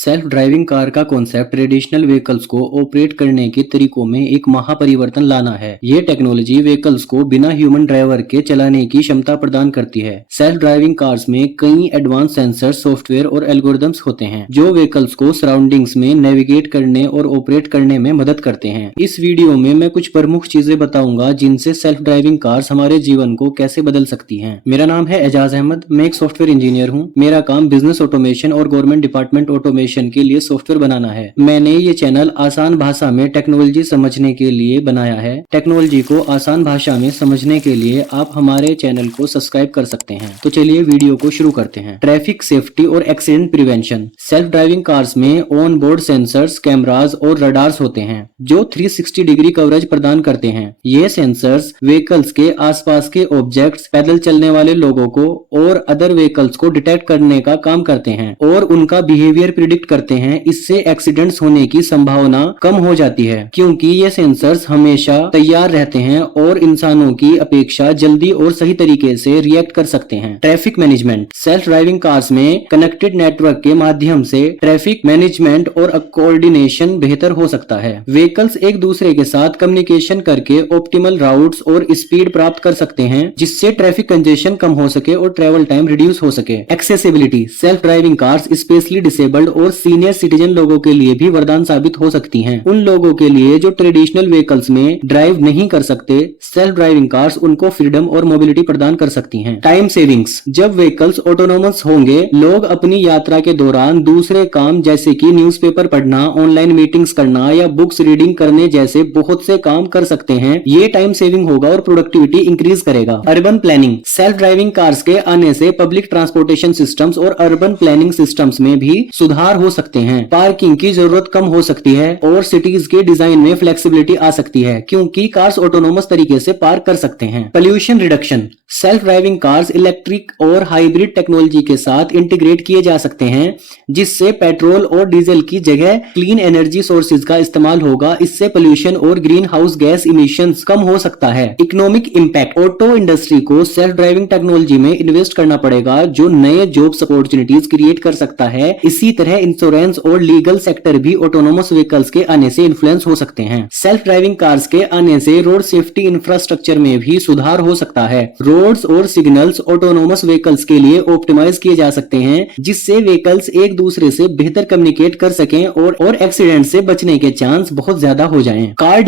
Self driving car का concept traditional vehicles को operate करने के तरीकों में एक महापरिवर्तन लाना है। ये टेक्नोलॉजी व्हीकल्स को बिना ह्यूमन ड्राइवर के चलाने की क्षमता प्रदान करती है। सेल्फ ड्राइविंग कार्स में कई एडवांस सेंसर, सॉफ्टवेयर और एल्गोरिदम्स होते हैं जो व्हीकल्स को सराउंडिंग्स में नेविगेट करने और ऑपरेट करने में मदद करते हैं। इस वीडियो में मैं कुछ प्रमुख चीजें बताऊंगा जिनसे सेल्फ ड्राइविंग कार्स हमारे जीवन को कैसे बदल सकती हैं। मेरा नाम है एजाज अहमद, मैं एक सॉफ्टवेयर इंजीनियर हूँ। मेरा काम बिजनेस ऑटोमेशन और गवर्नमेंट डिपार्टमेंट ऑटोमेशन के लिए सॉफ्टवेयर बनाना है। मैंने ये चैनल आसान भाषा में टेक्नोलॉजी समझने के लिए बनाया है। टेक्नोलॉजी को आसान भाषा में समझने के लिए आप हमारे चैनल को सब्सक्राइब कर सकते हैं। तो चलिए वीडियो को शुरू करते हैं। ट्रैफिक सेफ्टी और accident prevention. Self driving cars में ऑन बोर्ड सेंसर्स, कैमरास और रडार्स होते हैं जो 360 डिग्री कवरेज प्रदान करते हैं। ये सेंसर्स व्हीकल्स के आसपास के ऑब्जेक्ट्स, पैदल चलने वाले लोगों को और अदर व्हीकल्स को डिटेक्ट करने का काम करते हैं और उनका बिहेवियर प्रिडिक्ट करते हैं। इससे एक्सीडेंट्स होने की संभावना कम हो जाती है क्योंकि ये सेंसर्स हमेशा तैयार रहते हैं और इंसानों की अपेक्षा जल्दी और सही तरीके से रिएक्ट कर सकते हैं। Traffic management. Self driving cars में कनेक्टेड नेटवर्क के माध्यम से ट्रैफिक मैनेजमेंट और कोऑर्डिनेशन बेहतर हो सकता है। व्हीकल्स एक दूसरे के साथ कम्युनिकेशन करके ऑप्टिमल राउट्स और स्पीड प्राप्त कर सकते हैं जिससे ट्रैफिक कंजेशन कम हो सके और ट्रेवल टाइम रिड्यूस हो सके। Accessibility. Self driving cars specially disabled और सीनियर सिटीजन लोगों के लिए भी वरदान साबित हो सकती हैं। उन लोगों के लिए जो ट्रेडिशनल व्हीकल्स में ड्राइव नहीं कर सकते, सेल्फ ड्राइविंग कार्स उनको फ्रीडम और मोबिलिटी प्रदान कर सकती हैं। Time savings. जब व्हीकल्स ऑटोनोमस होंगे, लोग अपनी यात्रा के दौरान दूसरे काम जैसे कि न्यूज़पेपर पढ़ना, ऑनलाइन मीटिंग्स करना या बुक्स रीडिंग करने जैसे बहुत से काम कर सकते हैं। ये टाइम सेविंग होगा और प्रोडक्टिविटी इंक्रीज करेगा। Urban planning. Self driving cars के आने से पब्लिक ट्रांसपोर्टेशन सिस्टम्स और अर्बन प्लानिंग सिस्टम्स में भी सुधार हो सकते हैं। पार्किंग की जरूरत कम हो सकती है और सिटीज के डिजाइन में फ्लेक्सिबिलिटी आ सकती है क्योंकि कार्स ऑटोनोमस तरीके से पार्क कर सकते हैं। Pollution reduction. Self driving cars electric और हाइब्रिड टेक्नोलॉजी के साथ इंटीग्रेट किए जा सकते हैं जिससे पेट्रोल और डीजल की जगह क्लीन एनर्जी सोर्सेज का इस्तेमाल होगा। इससे पोल्यूशन और ग्रीन हाउस गैस इमिशंस कम हो सकता है। Economic impact. ऑटो इंडस्ट्री को सेल्फ ड्राइविंग टेक्नोलॉजी में इन्वेस्ट करना पड़ेगा जो नए जॉब्स अपॉर्चुनिटीज क्रिएट कर सकता है। इसी तरह इंश्योरेंस और लीगल सेक्टर भी ऑटोनोमस व्हीकल्स के आने से इन्फ्लुएंस हो सकते हैं। सेल्फ ड्राइविंग कार्स के आने से रोड सेफ्टी इंफ्रास्ट्रक्चर में भी सुधार हो सकता है। रोड्स और सिग्नल्स ऑटोनोमस व्हीकल्स के लिए ऑप्टिमाइज किए जा सकते हैं जिससे व्हीकल्स एक दूसरे से बेहतर कम्युनिकेट कर सकें और एक्सीडेंट से बचने के चांस बहुत ज्यादा हो जाएं। Car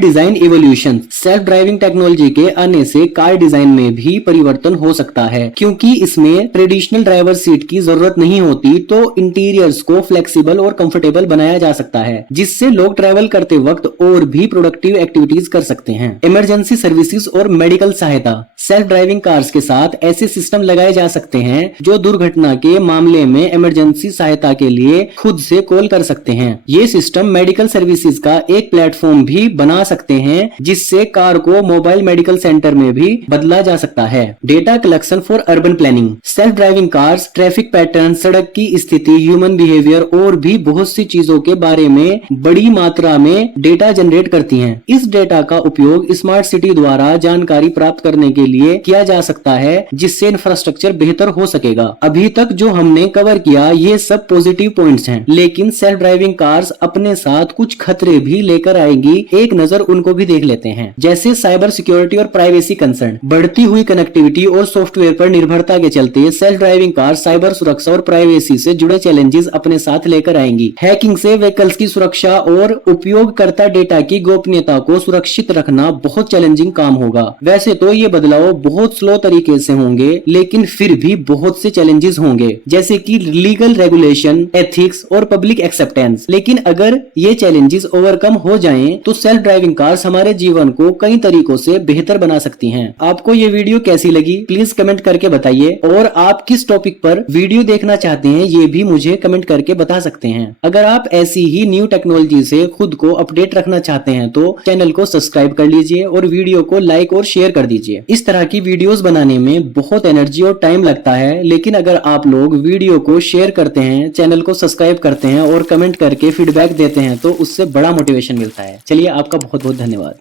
design evolution. Self driving technology के आने से कार डिजाइन में भी परिवर्तन हो सकता है क्योंकि इसमें ट्रेडिशनल ड्राइवर सीट की जरूरत नहीं होती, तो इंटीरियर्स को फ्लेक्सिबल और कंफर्टेबल बनाया जा सकता है जिससे लोग ट्रैवल करते वक्त और भी प्रोडक्टिव एक्टिविटीज कर सकते हैं। इमरजेंसी सर्विसेज और मेडिकल सहायता। सेल्फ ड्राइविंग कार्स के साथ ऐसे सिस्टम लगाए जा सकते हैं जो दुर्घटना के मामले में इमरजेंसी सहायता के लिए खुद से कॉल कर सकते हैं। ये सिस्टम मेडिकल सर्विसेज का एक प्लेटफॉर्म भी बना सकते हैं जिससे कार को मोबाइल मेडिकल सेंटर में भी बदला जा सकता है। Data collection for urban planning. Self driving cars traffic pattern, सड़क की स्थिति, ह्यूमन बिहेवियर और भी बहुत सी चीजों के बारे में बड़ी मात्रा में डेटा जनरेट करती हैं। इस डेटा का उपयोग स्मार्ट सिटी द्वारा जानकारी प्राप्त करने के लिए किया जा सकता है जिससे इंफ्रास्ट्रक्चर बेहतर हो सकेगा। अभी तक जो हमने कवर किया ये सब पॉजिटिव पॉइंट्स हैं, लेकिन सेल्फ ड्राइविंग कार्स अपने साथ कुछ खतरे भी लेकर आएगी। एक नजर उनको भी देख लेते हैं। जैसे साइबर सिक्योरिटी और प्राइवेसी कंसर्न। बढ़ती हुई कनेक्टिविटी और सॉफ्टवेयर पर निर्भरता के चलते सेल्फ ड्राइविंग कार साइबर सुरक्षा और प्राइवेसी से जुड़े चैलेंजेस अपने साथ लेकर आएंगी। हैकिंग से व्हीकल्स की सुरक्षा और उपयोगकर्ता डेटा की गोपनीयता को सुरक्षित रखना बहुत चैलेंजिंग काम होगा। वैसे तो ये बदलाव बहुत स्लो तरीके से होंगे लेकिन फिर भी बहुत से चैलेंजेस होंगे जैसे कि लीगल रेगुलेशन, एथिक्स और पब्लिक एक्सेप्टेंस। लेकिन अगर ये चैलेंजेस ओवरकम हो जाएं तो सेल्फ ड्राइविंग कार्स हमारे जीवन को कई तरीकों से बेहतर बना सकती हैं। आपको ये वीडियो कैसी लगी प्लीज कमेंट करके बताइए और आप किस टॉपिक पर वीडियो देखना चाहते हैं ये भी मुझे कमेंट करके बता सकते हैं। अगर आप ऐसी ही न्यू टेक्नोलॉजी से खुद को अपडेट रखना चाहते हैं तो चैनल को सब्सक्राइब कर लीजिए और वीडियो को लाइक और शेयर कर दीजिए। इस तरह की वीडियोस बनाने में बहुत एनर्जी और टाइम लगता है, लेकिन अगर आप लोग वीडियो को शेयर करते हैं, चैनल को सब्सक्राइब करते हैं और कमेंट करके फीडबैक देते हैं तो उससे बड़ा मोटिवेशन मिलता है। चलिए आपका बहुत बहुत धन्यवाद।